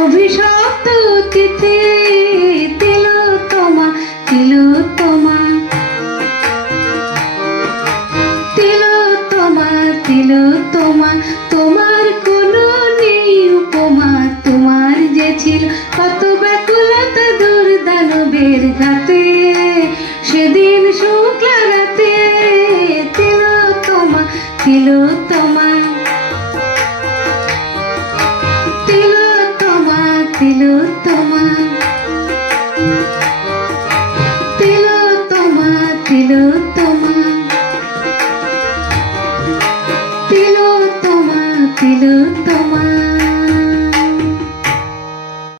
অভিশপ্ত তিথি তিলোত্তমা তিলোত্তমা তিলোত্তমা তিলোত্তমা তোমার কোনো নেই উপমা তোমার যে ছিল কত ব্যাকুলতা দুর্দানবের ঘাতে সেদিন শুক্লা রাতে তিলোত্তমা তিলোত্তমা তিলোত্তমা তিলোত্তমা তিলোত্তমা তিলোত্তমা তিলোত্তমা তিলোত্তমা